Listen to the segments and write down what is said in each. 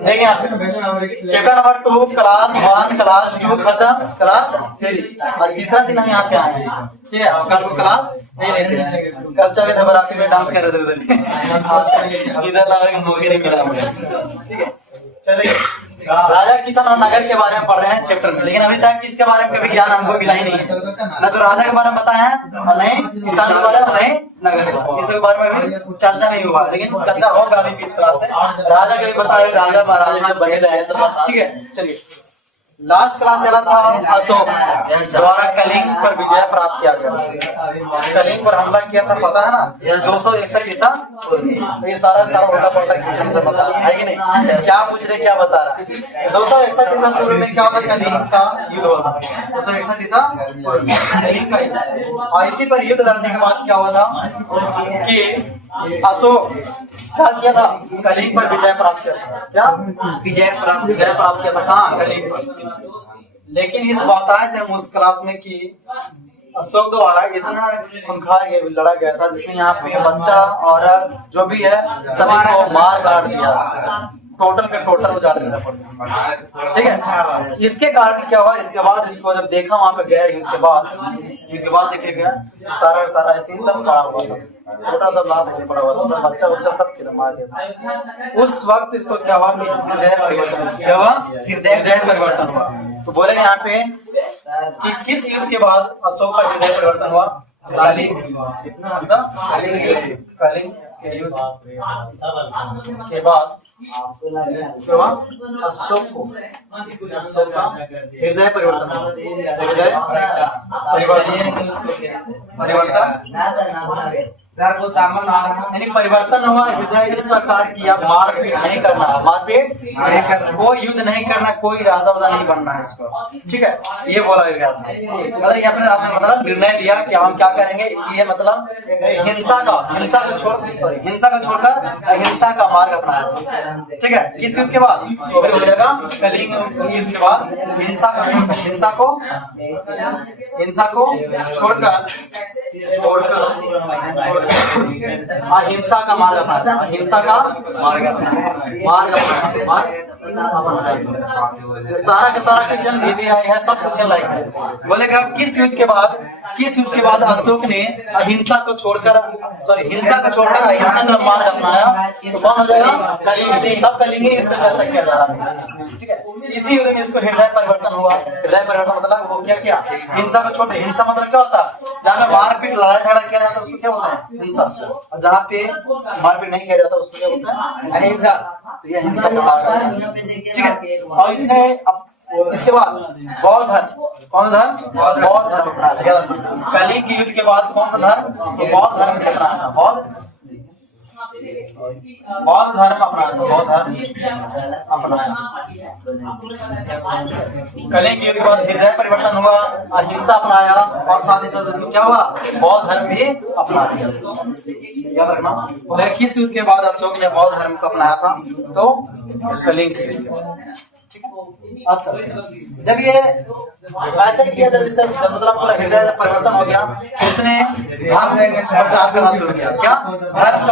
देखिए chapter number 2 class 1 class 2 खत्म, class 3 और तीसरा दिन हम यहाँ पे आए हैं। ठीक है, कल को क्लास नहीं लेते, कल चले थे बराती में डांस कर रहे थे इधर लगा मूवी नहीं मिला मुझे। ठीक है, चलिए राजा किसान और नगर के बारे में पढ़ रहे हैं चैप्टर में, लेकिन अभी तक इसके बारे में कभी ज्ञान हमको मिला ही नहीं है। न तो राजा के बारे में बताया है और नहीं किसान के बारे में, नहीं नगर के बारे में, इसके बारे में भी चर्चा नहीं हुआ, लेकिन चर्चा होगा अभी बीच क्लास से। राजा के भी बताए, राजा महाराजा के बने रहे। ठीक है, चलिए लास्ट क्लास चला था अशोक द्वारा कलिंग पर विजय प्राप्त किया गया। कलिंग पर हमला किया था, पता है ना, 261 ईसा। ये सारा उल्टा पलटा क्वेश्चन से बता है कि नहीं, क्या पूछ रहे क्या बता रहा। 261 ईसा पूर्व में क्या होता, कलिंग का युद्ध होता। 261 ईसा पूर्व में कलिंग का युद्ध, और इसी पर युद्ध लड़ने के बाद क्या हुआ था कि अशोक क्या किया था, कलिंग पर विजय प्राप्त किया था। क्या विजय प्राप्त किया था, कहाँ, कलिंग पर। लेकिन इस बात आए थे हम उस क्लास में कि अशोक द्वारा इतना खूंखार लड़ा गया था, जिसमें यहाँ पे बच्चा औरत जो भी है सभी को मार काट दिया, टोटल के टोटल उजाड़ दिया। ठीक है, इसके कारण क्या हुआ, इसके बाद इसको जब देखा वहां पे गया युद्ध के बाद देखे गया सारा ऐसे ही सब पड़ा हुआ था, टोटल सब लाश ऐसे पड़ा हुआ था, सब बच्चा बच्चा सब किधर मार दिया। उस वक्त इसको क्या हुआ, हृदय परिवर्तन हुआ। तो बोले यहाँ पे कि किस युद्ध के बाद अशोक का हृदय परिवर्तन हुआ, कलिंग के युद्ध के बाद अशोक का हृदय परिवर्तन हुआ। हृदय परिवर्तन हुआ, हृदय इस प्रकार की अब मारपीट नहीं करना, कोई युद्ध नहीं करना, कोई राजा वाजा नहीं बनना है इसको। ठीक है, ये बोला गया था। मतलब आपने मतलब निर्णय लिया कि हम क्या करेंगे, ये मतलब हिंसा का छोड़कर अहिंसा का मार्ग अपनाया था। ठीक है, किस युद्ध के बाद, तो हो जाएगा कलिंग युद्ध के बाद हिंसा को छोड़कर अहिंसा का मार्ग अपनाया, अहिंसा का मार्ग सारा का सारा क्वेश्चन दे दिया है, सब कुछ लाइक है। बोलेगा किस युद्ध के बाद अशोक ने हिंसा को छोड़कर अहिंसा का मार्ग अपनाया, तो कौन हो जाएगा, कलिंग। सब कलिंग इस पर चर्चा किया जा रहा है। ठीक है, इसी युद्ध में इसको हृदय परिवर्तन हुआ। हृदय परिवर्तन मतलब वो क्या हिंसा को छोड़, हिंसा मतलब क्या होता है, जहाँ पे मारपीट लड़ाई झगड़ा किया जाता है उसको क्या होता है, हिंसा। और जहाँ पे मारपीट नहीं किया जाता उसको क्या होता है, अहिंसा। तो ये हिंसा का मार्ग है। ठीक है, और इसने इसके बाद बौद्ध धर्म, कौन सा धर्म, बौद्ध धर्म अपनाया। कलिंग के युद्ध के बाद कौन सा धर्म, तो बौद्ध धर्म के अपनाया, बौद्ध धर्म अपनाया। कलिंग के युद्ध के बाद हृदय परिवर्तन हुआ, अहिंसा अपनाया, और साथ ही साथ क्या हुआ, बौद्ध धर्म भी अपना लिया। याद रखना, किस युद्ध के बाद अशोक ने बौद्ध धर्म को अपनाया था, तो कलिंग के युद्ध के बाद। अच्छा, जब ये ऐसा किया, जब इसका मतलब पूरा हृदय परिवर्तन हो गया, इसने धर्म प्रचार करना शुरू किया। क्या, धर्म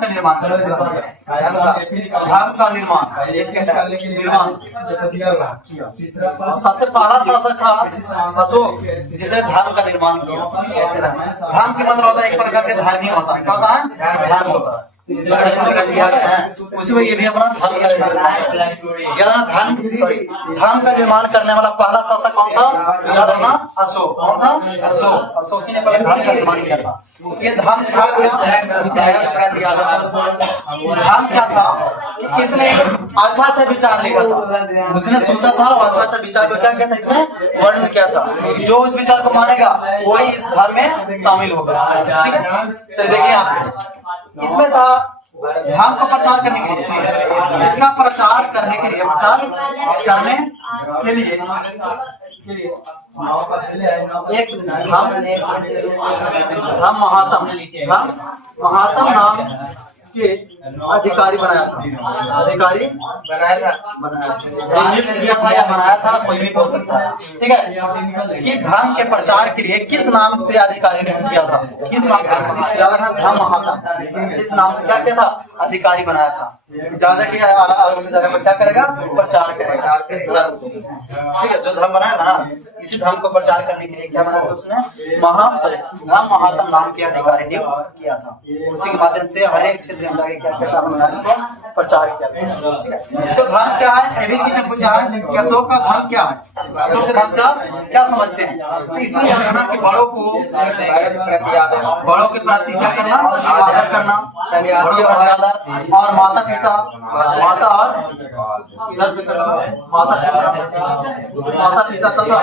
का निर्माण, सबसे पहला शासक था अशोक, जिसने धर्म का निर्माण किया। धर्म के मतलब होता है एक प्रकार के धार्मिक होता है, क्या होता है, धर्म होता है। उसी में ये भी अपना धर्म का निर्माण करने वाला पहला शासक कौन था, याद रखना, अशोक। कौन था, अशोक ही ने पहले धर्म का निर्माण किया था। ये धर्म क्या था कि इसने अच्छा विचार लिखा था, उसने सोचा था और अच्छा विचार को क्या किया था, इसमें वर्णन किया था। जो इस विचार को मानेगा वही इस धर्म में शामिल होगा। ठीक है, चलिए देखिए आप, इसमें था धर्म को प्रचार करने के लिए, इसका प्रचार करने के लिए हम महात्म नाम के अधिकारी बनाया था, अधिकारी बनाया था, नियुक्त किया था या बनाया था, कोई भी बोल सकता है। ठीक है, कि धर्म के प्रचार के लिए किस नाम से अधिकारी नियुक्त किया था, किस नाम से, याद रखना धर्म महात्मा, किस नाम से क्या किया था, अधिकारी बनाया था। ज्यादा की अलग जगह पर क्या करेगा, प्रचार करेगा इस धर्म को। ठीक है, जो धर्म बनाया था ना, इसी धर्म को प्रचार करने के लिए क्या बनाया था उसने, धर्म महात्मा नाम के अधिकारी नियुक्त किया था। उसी के माध्यम से हर एक क्षेत्र में जाके क्या किया था, उन्होंने प्रचार किया था। ठीक है, इसका धर्म क्या है, एबी की जब पूछा है कि अशोक का धर्म क्या है, अशोक के धर्म से आप क्या समझते हैं, तो इसमें जानना कि बड़ों के प्रति क्या करना, आदर करना, बड़ों का आदर, और माता पिता, माता और इधर से करना, माता पिता तथा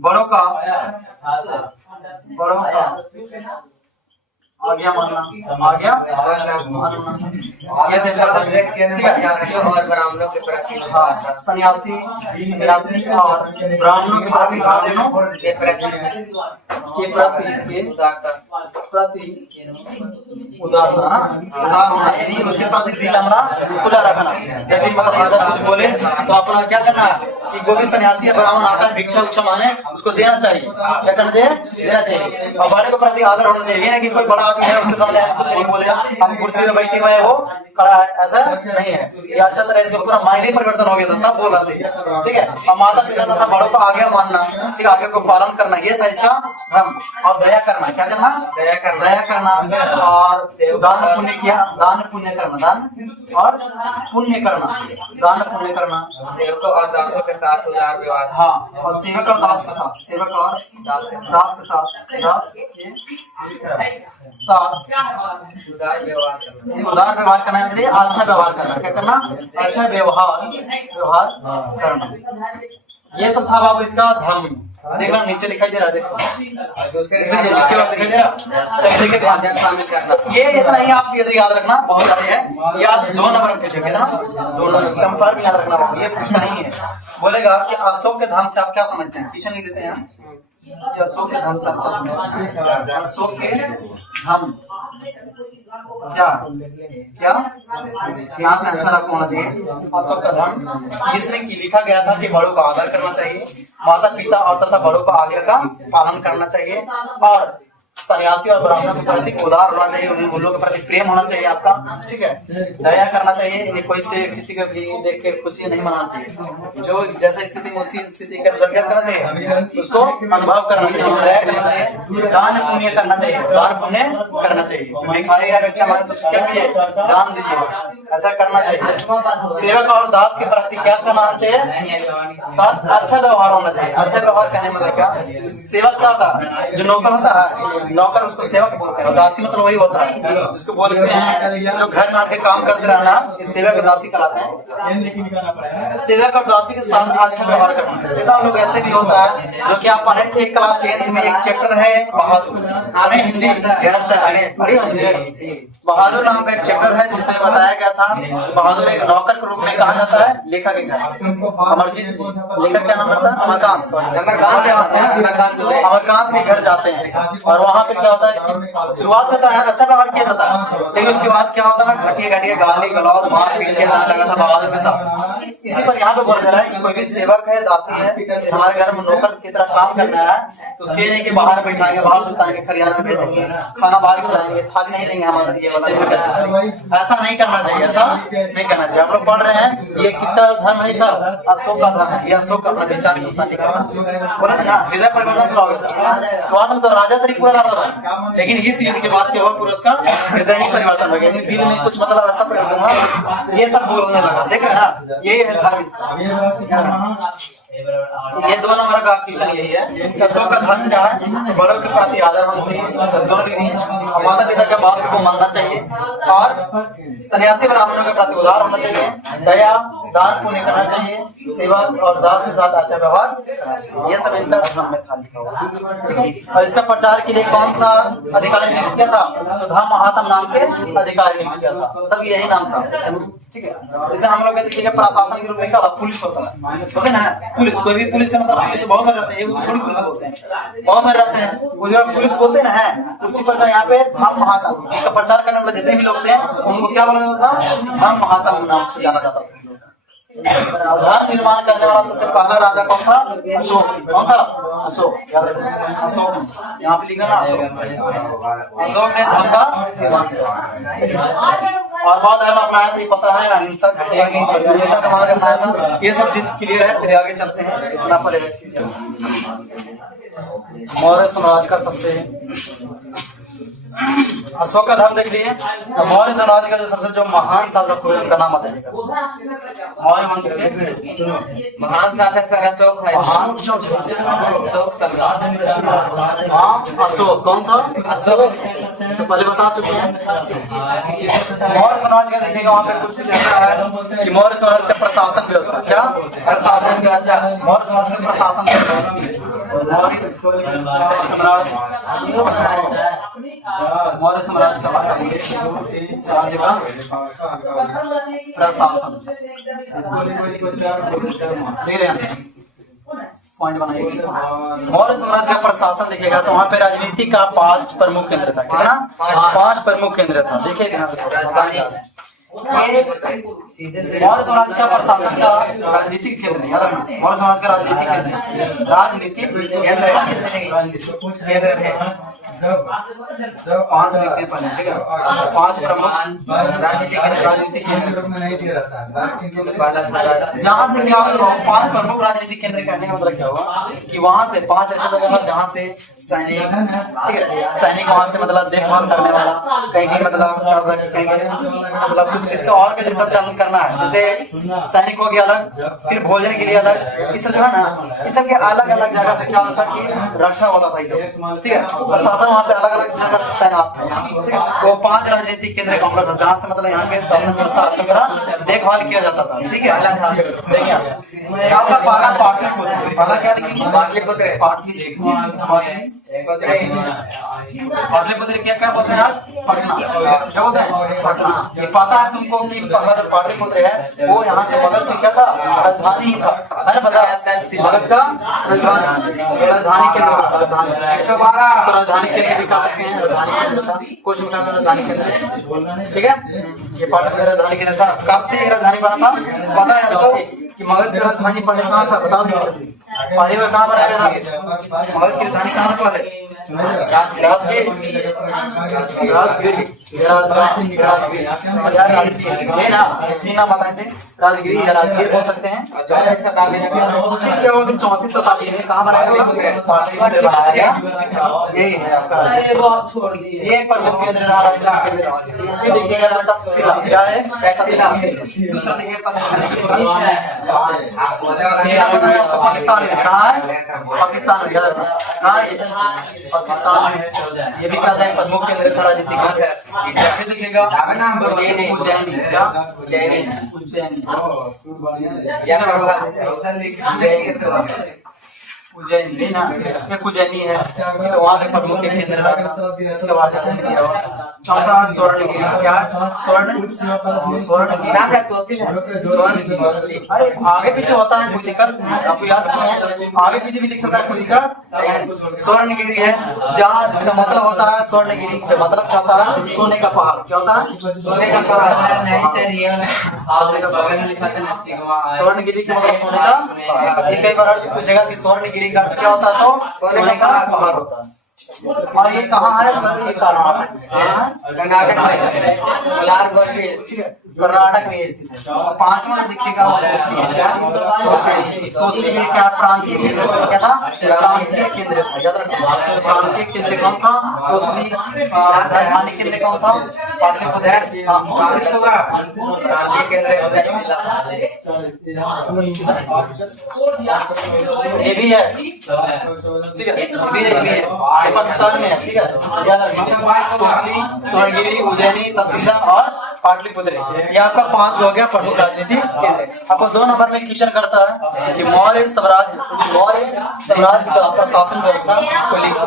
बड़ों का आज्ञा मानना, आज्ञा मानना, ये और ब्राह्मणों के प्रति, सन्यासी और ब्राह्मणों के प्रति, ब्राह्मणों के प्रति उदार होना, यानी उसके प्रति दिल हमारा खुला रखना। जब भी मतलब ऐसा कुछ बोले तो अपना क्या करना कि कोई भी सन्यासी या ब्राह्मण आता है भिक्षा उक्षा मांगे, उसको देना चाहिए, क्या करना चाहिए, देना चाहिए, और बड़े के प्रति आदर होना चाहिए। नहीं कि कोई बड़ा आदमी है उसके सामने कुछ नहीं बोले, हम कुर्सी में बैठे हुए वो खड़ा है, ऐसा नहीं है। ये अच्छा तरह से पूरा माइंड ही परिवर्तन हो गया था, सब बोल रहे थे। ठीक है, और माता पिता तथा बड़ों को आज्ञा मानना, ठीक, आज्ञा को पालन करना, ये था इसका धर्म। और दया करना, क्या करना, दया करना, और दान पुण्य किया, दान पुण्य करना, दान और पुण्य करना, दान पुण्य करना, सेवक और दासों के साथ उदार व्यवहार, हाँ, और सेवक और दास के साथ, सेवक और दास के साथ, दास के साथ उदार व्यवहार करना, उदार व्यवहार करना है, अच्छा व्यवहार करना, क्या करना, अच्छा व्यवहार करना। ये सब था बाबू इसका धर्म। देखना नीचे दिखाई दे रहा है, देखो नीचे दिखाई दे रहा, शामिल करना। ये इतना ही आप ये याद रखना, बहुत ज्यादा है, ये आप 2 नंबर में पूछेंगे ना, 2 नंबर कंफर्म याद रखना बाबू, ये पूछना ही है। बोलेगा कि अशोक के धर्म से आप क्या समझते हैं, क्वेश्चन लिख देते हैं, अशोक के धर्म से आप क्या समझते हैं, अशोक के धर्म क्या क्या, यहाँ से आंसर आपको होना चाहिए। अशोक का धर्म जिसमें कि लिखा गया था कि बड़ों का आदर करना चाहिए, माता पिता और तथा बड़ों का आज्ञा का पालन करना चाहिए, और सन्यासी और ब्राह्मणों के प्रति उदार होना चाहिए, उन लोगों के प्रति प्रेम होना चाहिए आपका। ठीक है, दया करना चाहिए, कोई से किसी को भी देख के खुशी नहीं मनाना चाहिए, जो जैसा स्थिति में उसी स्थिति के अनुसार क्या करना चाहिए, उसको अनुभव करना चाहिए, दया करना चाहिए, दान पुण्य करना चाहिए, दान पुण्य करना चाहिए, भिखारी या भिक्षा मांगे तो क्या कीजिए, दान दीजिए, ऐसा करना चाहिए। सेवक और दास के प्रति क्या करना चाहिए, साथ अच्छा व्यवहार होना चाहिए। अच्छा व्यवहार कहने मतलब क्या, सेवक क्या होता है, जो नौकर होता है, नौकर उसको सेवक बोलते हैं, और दासी मतलब वही होता है जिसको बोलते हैं जो घर में आके काम करते रहना, इस सेवक दासी कहलाते हैं। सेवक और दासी के साथ अच्छा व्यवहार करना। कितना लोग ऐसे भी होता है जो कि आप पढ़े थे क्लास 10 में, एक चैप्टर है बहादुर, हिंदी बहादुर नाम का एक चैप्टर है जिसमें बताया गया था बहादुर एक नौकर के रूप में कहा जाता है लेखक के घर, अमरजीत लेखक क्या नाम रहता है, अमरकांत के घर जाते हैं, और वहाँ पे क्या होता है कि शुरुआत में तो अच्छा व्यवहार किया जाता है, लेकिन उसके बाद क्या होता है, घटिया गाली गलौज मार पीट के जाने लगा था बहादुर के साथ। इसी पर यहाँ पे बोला जा रहा है कि कोई भी सेवक है, दासी है, हमारे घर में नौकर की तरह काम करना है, तो उसके नहीं कि बाहर बैठाएंगे, बाहर सुताएंगे, खरियान में भेज देंगे, खाना बाहर खिलाएंगे, थाली नहीं देंगे, हमारा ये वाला ऐसा नहीं करना चाहिए, ऐसा नहीं करना चाहिए। हम लोग पढ़ रहे हैं ये किसका धर्म है, सर अशोक का धर्म है, ये अशोक का अपना विचार के अनुसार लिखा बोला ना, हृदय परिवर्तन पूरा हो गया। शुरुआत में तो राजा तरीके पूरा रहता था, लेकिन इस युद्ध के बाद क्या हुआ, पूरा उसका हृदय ही परिवर्तन हो गया, दिल में कुछ मतलब ऐसा परिवर्तन हुआ, ये सब बोलने लगा। देख रहे ना, ये है धर्म इसका। ये 2 नंबर का क्वेश्चन यही है, अशोक का धर्म क्या है, बड़ों के प्रति आदर होना चाहिए, दोनों विधि, माता पिता के बात को मानना चाहिए, और सन्यासी ब्राह्मणों के प्रति उदार होना चाहिए, दया दान पुण्य करना चाहिए, सेवा और दास के साथ अच्छा व्यवहार करना चाहिए। ये सब इनका धर्म में था लिखा हुआ। और इसका प्रचार के लिए कौन सा अधिकारी नियुक्त किया था? तो धम्म महात्म नाम के अधिकारी नियुक्त किया था। सब यही नाम था, ठीक है। जैसे हम लोग कहते हैं प्रशासन के रूप में क्या पुलिस होता है, ओके ना। पुलिस कोई भी पुलिस से मतलब पुलिस बहुत सारे रहते हैं, एक थोड़ी पुलिस बोलते हैं, बहुत सारे रहते हैं। वो जो पुलिस बोलते हैं ना है उसी पर यहाँ पे धम्म महात्म, इसका प्रचार करने वाले जितने भी लोग थे उनको क्या बोला जाता था? धम्म महात्म नाम से जाना जाता था। धर्म निर्माण करने वाला सबसे पहला राजा कौन था? अशोक। कौन था? अशोक। अशोक यहाँ पे लिखना ना, अशोक। अशोक ने धर्म का निर्माण किया और बहुत धर्म अपनाया था, ये पता है। अहिंसा का मार्ग अपनाया था। ये सब चीज क्लियर है। चलिए आगे चलते हैं, इतना पड़ेगा। मौर्य साम्राज्य का सबसे अशोक का धर्म देख लिए। मौर्य साम्राज्य का जो सबसे जो महान शासक हुए उनका नाम बताइएगा। मौर्य वंश के महान शासक अशोक है। अशोक कौन था? अशोक तो पहले बता चुके हैं। मौर्य समाज का देखिएगा वहाँ पे कुछ ऐसा है कि मौर्य समाज का प्रशासन व्यवस्था क्या? प्रशासन व्यवस्था। मौर्य समाज का प्रशासन मौर्य साम्राज्य का प्रशासन, राज्य का प्रशासन पॉइंट बनाइए। मौर्य साम्राज्य का प्रशासन देखिएगा तो वहाँ पे राजनीति का 5 प्रमुख केंद्र था। कितना? 5 प्रमुख केंद्र था। देखिएगा मौर्य समाज का प्रशासन का राजनीतिक केंद्र है, याद रखना। मौर्य समाज का राजनीतिक केंद्र, राजनीतिक केंद्र है। 5 लिखते हैं पहले, ठीक है। 5 प्रमुख राजनीतिक केंद्र जहाँ से क्या होगा? 5 प्रमुख राजनीतिक केंद्र कहने का मतलब क्या हुआ कि वहाँ से 5 ऐसे जगह जहाँ से सैनिक, ठीक है, सैनिक वहाँ से मतलब देखभाल करने वाला, कहीं कहीं मतलब क्या होगा कि कहीं मतलब कुछ चीज का और का जैसा चलन करना है। जैसे सैनिक हो गया अलग, फिर भोजन के लिए अलग, इस सब जो है ना, इस सब के अलग अलग जगह से क्या होता था कि रक्षा होता था, ठीक है। प्रशासन वहाँ पे अलग अलग जगह तैनात था। वो 5 राजनीतिक केंद्र कॉम्प्लेक्स था जहाँ से मतलब यहाँ के शासन व्यवस्था अच्छी तरह देखभाल किया जाता था, ठीक है। देखिए आपका पहला पाटलिपुत्र, पहला क्या लिखिए? पाटलिपुत्र। पाटलिपुत्र क्या क्या बोलते हैं आप? पटना। क्या बोलते हैं? पटना। ये पता है तुमको कि पहला जो पाटलिपुत्र है वो यहाँ के मगध में क्या था? राजधानी था, है ना? पता मगध का राजधानी केंद्र, राजधानी केंद्र भी कह सकते हैं। राजधानी केंद्र था, कुछ राजधानी केंद्र, ठीक है। ये पाटलिपुत्र राजधानी केंद्र था। कब से ये राजधानी बना था पता है आपको? कि मगध की राजधानी पहले कहाँ था? बता दीजिए। पहली बार कहाँ बनाया गया था? मगध की राजधानी कहाँ था पहले? राजगीर। तीन नाम बताए थे, राजगिरी या राजगीर बोल सकते हैं। क्या होगा? 34 शताब्दी में कहाँ बनाया गया? पाटलिपुत्र बनाया गया। यही है आपका, ये प्रमुख केंद्र रहा। फिर देखिएगा तक्षशिला, क्या है? दूसरा देखिएगा पाकिस्तान में। कहाँ है? पाकिस्तान में। कहाँ है? पाकिस्तान में। ये भी कहता है प्रमुख केंद्र था राजनीतिक। फिर देखिएगा उज्जैनी, क्या? उज्जैनी उज्जैनी ना, एक उज्जैनी है तो वहाँ के प्रमुख केंद्र था। उसके बाद चौथा स्वर्णगिरी। क्या? स्वर्णगिरी। अरे आगे पीछे होता है, कोई दिक्कत आपको याद नहीं है? आगे पीछे भी लिख सकता है, कोई दिक्कत? स्वर्णगिरी है जहाँ, जिसका मतलब होता है स्वर्णगिरी का मतलब क्या होता है? सोने का पहाड़। क्या होता है? सोने का पहाड़। स्वर्णगिरी का मतलब सोने का। ये कई बार पूछेगा कि स्वर्णगिरी का क्या होता है? तो सोने का पहाड़ होता है। और ये कहाँ है सर? ये कर्नाटक में, ठीक है, कर्नाटक में स्थित है। 5वां देखिएगा कोसली में क्या? प्रांतीय केंद्र क्या था? प्रांतीय केंद्र था, याद रखना। प्रांतीय केंद्र कौन था? कोसली। राजधानी केंद्र कौन था? पाटलिपुत्र। ये भी है, ठीक है, ये भी है। पाकिस्तान में है, ठीक है, याद रखना। कोसली, स्वर्णगिरी, उज्जैनी, तक्षशिला और पाटलिपुत्र। ये आपका 5 हो गया प्रमुख राजनीति केंद्र। आपको 2 नंबर में क्वेश्चन करता है कि मौर्य साम्राज्य का प्रशासन व्यवस्था को लिखो,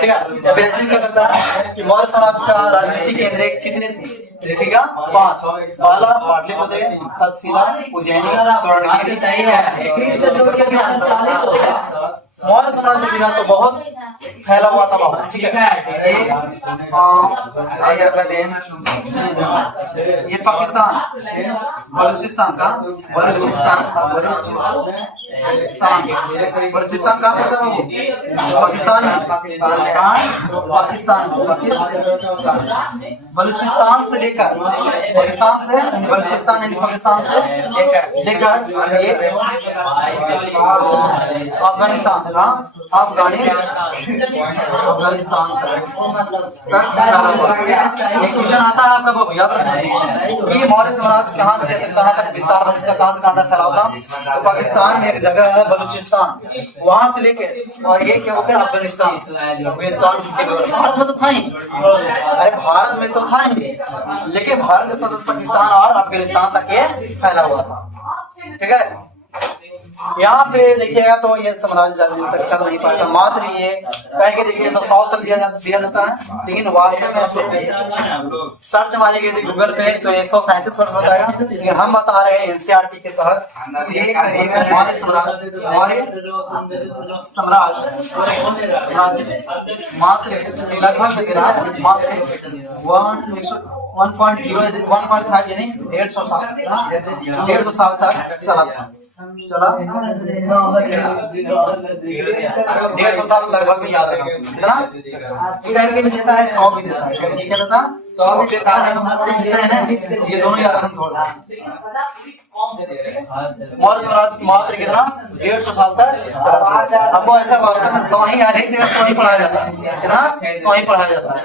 ठीक है। या फिर ऐसे कर सकता है कि मौर्य साम्राज्य का राजनीति केंद्र कितने थे, लिखेगा 5। पहला पाटलिपुत्र, तक्षशिला, उज्जैनी, स्वर्णगिरी। मौर्य साम्राज्य बिना तो बहुत फैला हुआ था बाबू, ठीक है। ये पाकिस्तान, बलूचिस्तान का बलूचिस्तान कहाँ पड़ता है बाबू? पाकिस्तान बलूचिस्तान से लेकर बलूचिस्तान यानी पाकिस्तान से लेकर ये अफगानिस्तान क्वेश्चन आता है आपका बाबू, याद रखना कि मौर्य साम्राज्य कहाँ तक विस्तार था, इसका कहाँ से कहाँ तक फैलाव था। तो पाकिस्तान में एक जगह है बलूचिस्तान, वहां से लेके और ये क्या होता है अफगानिस्तान के भारत में तो था ही, अरे भारत में तो था ही, लेकिन भारत के साथ पाकिस्तान और अफगानिस्तान तक ये फैला हुआ था, ठीक है। यहाँ पे देखिएगा तो ये साम्राज्य ज्यादा दिन तक चल नहीं पाता, मात्र ये कहेंगे देखिए तो 100 साल दिया जाता है, लेकिन वास्तव में सर्च मारेंगे गूगल पे तो 137 वर्ष बताएगा, लेकिन हम बता रहे हैं एनसीईआरटी के तहत मौर्य साम्राज्य मात्र लगभग मात्र 1.5 यानी 150 साल तक चला था। 150 साल लगभग में याद है कितना भी देता है, 100 भी देता है, क्या देता है 100 भी देता है, ये दोनों याद रखना थोड़ा सा। मौर्य साम्राज्य मात्र कितना 150 साल तक चला। आपको ऐसा वास्तव में 100 ही हर एक जगह 100 ही पढ़ाया जाता है, कितना 100 ही पढ़ाया जाता है,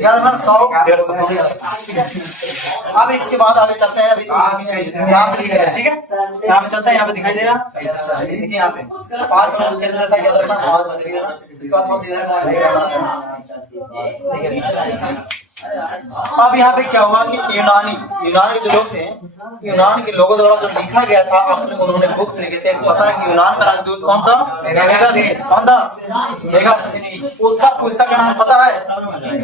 याद रखना 100 150। अब इसके बाद आगे चलते हैं, अभी यहाँ पे लिख रहे हैं, ठीक है, यहाँ पे चलते हैं, यहाँ पे दिखाई दे रहा है, देखिए यहाँ पे 5 प्रमुख केंद्र था, याद रखना 5 लिख देना। इसके बाद थोड़ा अब यहाँ पे क्या हुआ कि यूनानी के जो लोग थे, यूनान के लोगों द्वारा जो लिखा गया था उन्होंने बुक लिखे थे। पता है कि यूनान का राजदूत कौन था? कौन था? उसका पुस्तक का नाम पता है?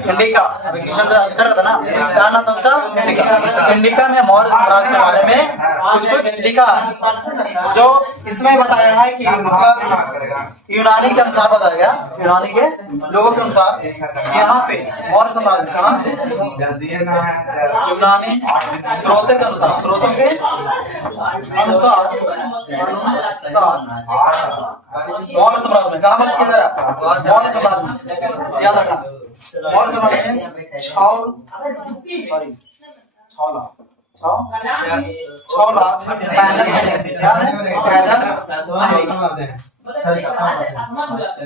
इंडिका। कर रहा था ना, क्या नाम था उसका? इंडिका में मौर्य साम्राज्य के बारे में कुछ लिखा, जो इसमें बताया है कि यूनानी के अनुसार बताया गया, यूनानी के लोगों के अनुसार यहाँ पे मौर्य साम्राज्य का यूनानी स्रोतों के अनुसार मौर्य साम्राज्य में कहा बात किया जा रहा, मौर्य साम्राज्य में याद रखना, मौर्य साम्राज्य में 6 लाख पैदल सैनिक,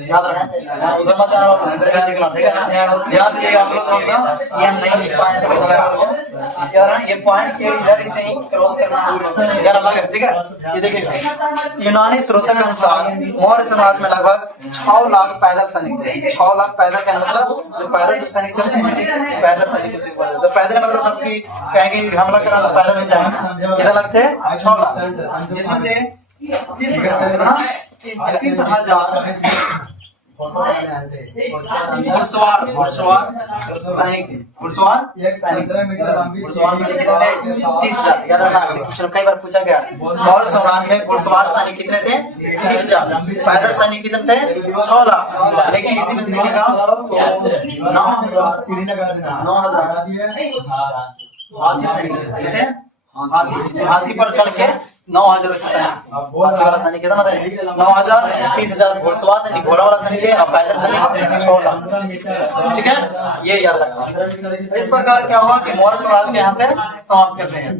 याद रखना, उधर मत जाओ, इधर का देखना, ठीक है ना, ध्यान दीजिएगा आप लोग थोड़ा सा, ये हम नहीं लिख पाए तो यार ये पॉइंट के इधर से ही क्रॉस करना इधर अलग है, ठीक है। ये देखिए यूनानी स्रोतों के अनुसार मौर्य समाज में लगभग 6 लाख पैदल सैनिक थे। 6 लाख पैदल का मतलब जो पैदल जो सैनिक चलते हैं, पैदल सैनिक उसी को बोलते हैं। पैदल मतलब सबकी कहेंगे हमला करना तो पैदल नहीं जाएंगे, कितना लगते हैं 6 लाख, जिसमें से 30,000 घुड़सवार सैनिक थे। घुड़सवार सैनिक कितने थे? 30,000। याद रखना, क्वेश्चन कई बार पूछा गया, मौर्य साम्राज्य में घुड़सवार सैनिक कितने थे? 30,000। पैदल सैनिक कितने थे? 6 लाख। लेकिन इसी में देखिएगा 9,000 हाथी पर चढ़ के 9,000 सैनिक कितना था? 9,000। 30,000 घुड़सवार घोड़ा वाला सैनिक है, और पैदल सैनिक 6 लाख, ठीक है, ये याद रखना। इस प्रकार क्या हुआ कि मौर्य साम्राज्य के यहाँ से समाप्त करते हैं।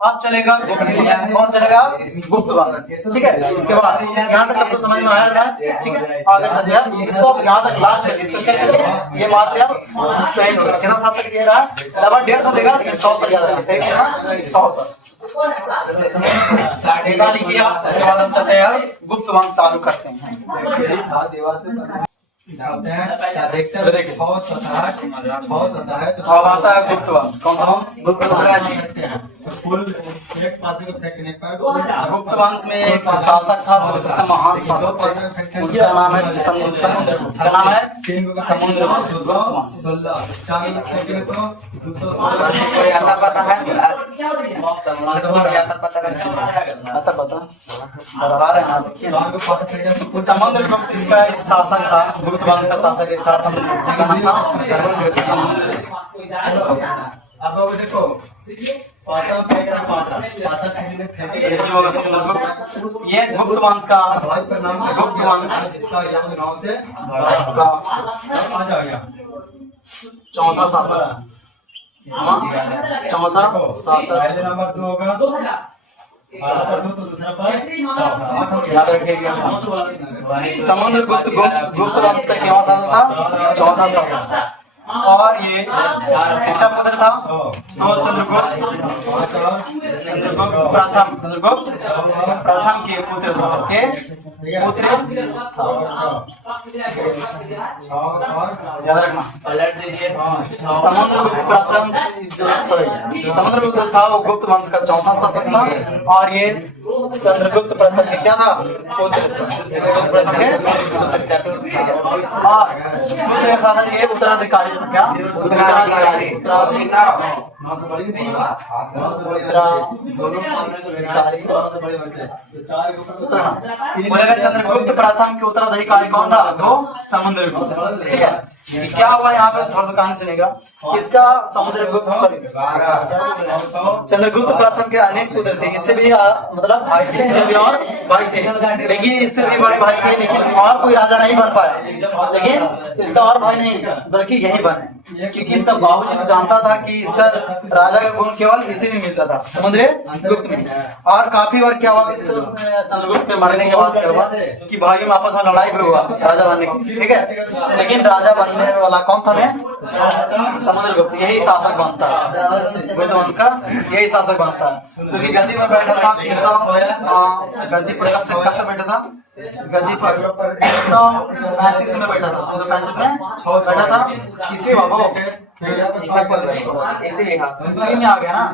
अब चलेगा गुप्त वंश। कौन चलेगा? गुप्त वंश, ठीक है। इसके बाद यहाँ तक आपको समझ में आया था, ठीक है। आगे चलते हैं, इसको यहाँ तक लास्ट में इसको क्या करते हैं, ये मात्र पेंट होगा, कितना साल तक दिया रहा? लगभग 150 देगा, लेकिन 100 से ज्यादा 100 साल लिखिए। उसके बाद हम चलते हैं गुप्त वंश चालू करते हैं। दिखाते हैं क्या देखते हैं। 6 सतह है तो अब आता है गुप्त वंश। कौन सा वंश? गुप्त वंश। तो कुल एक पासे को फेंकने पर गुप्त वंश में एक शासक था जो सबसे महान शासक थे, उसका नाम है समुद्र। क्या नाम है? समुद्र। 16 4 को फेंकने तो 216 कोई आता पता है? कोई आता पता है? आता पता बता रहे हैं ना, देखिए। 4 को पास फेंके तो समुद्रगुप्त इसका इस शासक था, गुप्त वंश का शासक था समुद्रगुप्त। क्या नाम था? समुद्र। अब वो देखो पासा फेंकना पासा फेंके ये होगा समुद्रगुप्त। ये गुप्त वंश का भाई पर नाम गुप्त वंश इसका यहाँ नाम से का आ जाएगा। चौथा शासक। चौथा शासक पहले नंबर 2 होगा शासक 2 तो दूसरा पर 8 हो गया। याद रखिएगा। समुद्रगुप्त गुप्त वंश का क्यों शासक था? चौथा शासक था। और ये इसका पुत्र था तो चंद्रगुप्त प्रथम के पुत्र याद रखना। समुद्रगुप्त प्रथम समुद्रगुप्त था वो गुप्त वंश का चौथा शासक था, और ये चंद्रगुप्त प्रथम के क्या था? पुत्र था। चंद्रगुप्त प्रथम के और पुत्र के साथ ये उत्तराधिकारी था। क्या? उत्तराधिकारी। चंद्रगुप्त प्रथम के उत्तराधिकारी कौन था? तो समुद्रगुप्त। ठीक है, क्या हुआ यहाँ पे थोड़ा सा कहानी सुनेगा। इसका समुद्रगुप्त चंद्रगुप्त प्रथम के अनेक पुत्र थे, इससे भी मतलब भाई थे, इससे भी और भाई थे, लेकिन इससे भी बड़े भाई थे, लेकिन और कोई राजा नहीं बन पाया। लेकिन इसका और भाई नहीं बल्कि यही बने, क्योंकि इसका बाबूजी तो जानता था कि इसका राजा का गुण केवल इसी में मिलता था, समुद्रगुप्त में। और काफी बार क्या हुआ, इस चंद्रगुप्त के मरने के बाद क्या हुआ कि भाइयों में आपस में लड़ाई भी हुआ राजा बनने की। ठीक है, लेकिन राजा बनने वाला कौन था? मैं समुद्रगुप्त। यही शासक बनता है गुप्त वंश का, यही शासक बनता है, क्योंकि गद्दी पर बैठा था 300 गद्दी पर कब बैठा था? गद्दी पर 335 में बैठा था, 235 में बैठा था। इसी बाबू इसी में आ गया ना।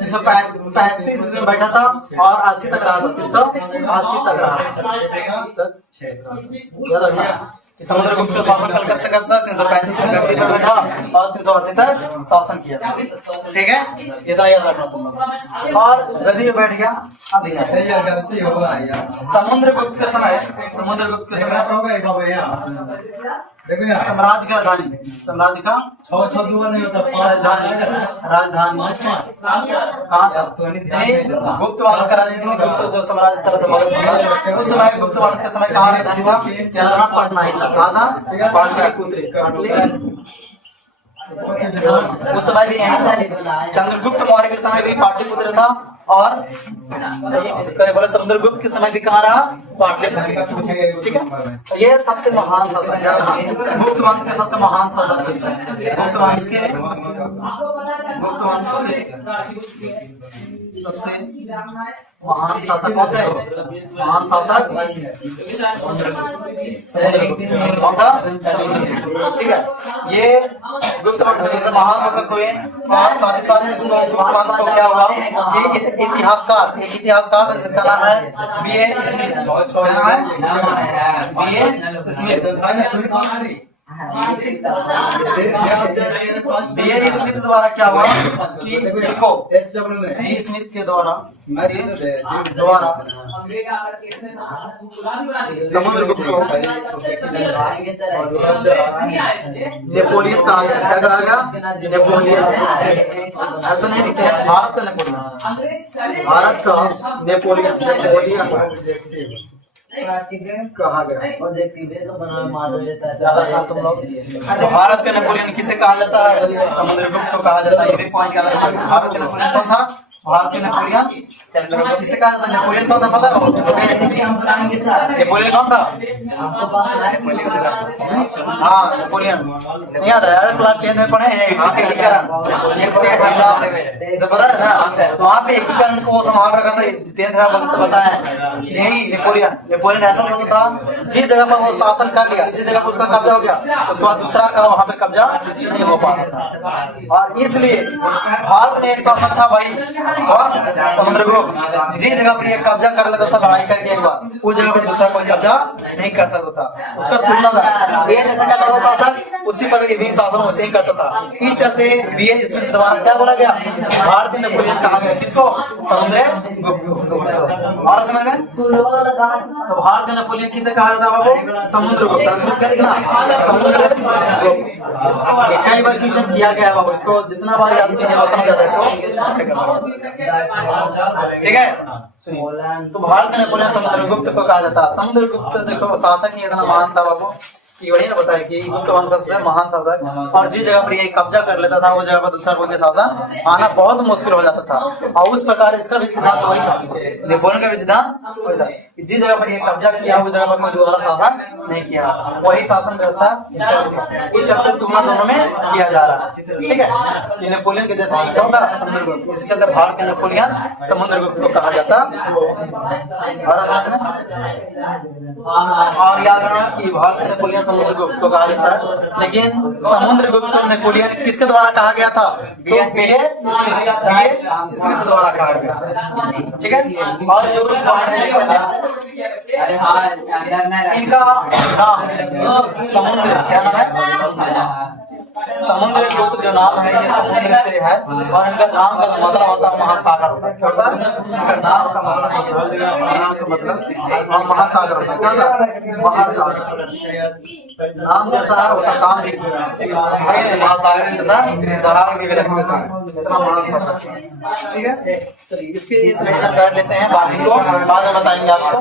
335 में बैठा था और 80 तक रहा था, 380 तक रहा। समुद्रगुप्त का शासन कब से करता? 335 में गद्दी पर बैठा और 380 तक शासन किया। ठीक है, इतना याद रखना तुम लोग। और गद्दी पर बैठ गया। अब गलती होगा यार। समुद्रगुप्त के समय देखो यार साम्राज्य का राजधानी, साम्राज्य का 6 2 नहीं होता 5 राजधानी कहाँ था? गुप्त वंश का राजधानी, गुप्त जो साम्राज्य था तो मगध साम्राज्य, उस समय गुप्त वंश के समय कहाँ राजधानी था? क्या पटना ही था। कहाँ था? पाटलिपुत्र। उस समय भी यही था। चंद्रगुप्त मौर्य के समय भी पाटलिपुत्र था, और बोले समुद्रगुप्त के समय भी कहाँ रहा? पाटलिपुत्र। ठीक है, ये सबसे महान शासक, गुप्त वंश के सबसे महान शासक। गुप्त वंश के सबसे महान शासक कौन थे? महान शासक कौन था? समुद्रगुप्त। ठीक है, ये गुप्त वंश के सबसे महान शासक हुए। और साथ ही साथ इसको गुप्त वंश को क्या हुआ कि एक इतिहासकार था जिसका नाम है B.A. स्मिथ। क्या नाम है? B.A. स्मिथ। B.A. स्मिथ द्वारा क्या हुआ कि देखो B.A. स्मिथ के द्वारा समुद्रगुप्त को नेपोलियन कहा गया। नेपोलियन ऐसा नहीं लिखते हैं, भारत का नेपोलियन, भारत का नेपोलियन कहा गया। तुम लोग भारत का नेपोलियन किसे कहा जाता है? समुद्रगुप्त को कहा जाता है। ये पॉइंट याद रखना। भारत का नेपोलियन कौन था? भारतीय नेपोलियन किसे कहा जाता है? नेपोलियन कौन था पता है? नेपोलियन कौन था? हाँ नेपोलियन नहीं आता यार, क्लास 10 में पढ़े हैं एकीकरण, पता है ना? तो वहाँ पे एकीकरण को संभाल रखा था 10th में वक्त बताया। यही नेपोलियन ऐसा शब्द था जिस जगह पर वो शासन कर लिया, जिस जगह पर उसका कब्जा हो गया, उसके बाद दूसरा का वहाँ पे कब्जा नहीं हो पाता था। और इसलिए भारत में एक शासक था भाई, और समुद्रगुप्त जिस जगह पर ये कब्जा कर लेता था लड़ाई करके एक बार, उस जगह पर दूसरा कोई कब्जा नहीं कर सकता था। उसका तुलना था ये जैसे करता था शासक, उसी पर ये भी शासन वैसे ही करता था। इस चलते बीए इसमें द्वारा क्या बोला गया? भारतीय नेपोलियन कहा गया। किसको? समुद्रगुप्त को। और समझ में? तो भारतीय नेपोलियन किसे कहा जाता है बाबू? समुद्रगुप्त। आंसर क्या लिखना? समुद्रगुप्त। ये कई बार क्वेश्चन किया गया है बाबू, इसको जितना बार याद कीजिए उतना ज्यादा ठीक है। सुनिए, तो भारत में नेपोलियन समुद्रगुप्त को कहा जाता है। समुद्रगुप्त देखो शासक ही इतना महान था बाबू कि वही ना बताया कि गुप्त वंश का सबसे महान शासक, और जिस जगह पर ये कब्जा कर लेता था उस जगह पर दूसरा कोई शासन आना बहुत मुश्किल हो जाता था। और उस प्रकार इसका भी सिद्धांत वही था, नेपोलियन का भी सिद्धांत वही था कि जिस जगह पर ये कब्जा किया उस जगह पर कोई दोबारा शासन नहीं किया, वही शासन व्यवस्था इस चलते तुलना दोनों में किया जा रहा है। ठीक है, ये नेपोलियन के जैसा कौन था? समुद्रगुप्त। इसी चलते भारत के नेपोलियन समुद्रगुप्त को कहा जाता। और याद रखना कि भारत के नेपोलियन समुद्रगुप्त को कहा जाता है, लेकिन समुद्रगुप्त को नेपोलियन किसके द्वारा कहा गया था? बीए स्मिथ द्वारा कहा गया। ठीक है, और जो कुछ इनका नाम समुद्र, क्या नाम है? समुद्रगुप्त जो नाम है ये समुद्र से है, और इनका नाम का मतलब होता है महासागर होता है। क्या होता है? इनका नाम का मतलब महासागर होता है। क्या होता है? महासागर। नाम जैसा है वैसा काम भी किया, महासागर जैसा उदाहरण भी रख देता है, इतना महान शासक है। ठीक है, चलिए इसके लिए कर लेते हैं, बाकी को बाद में बताएंगे आपको।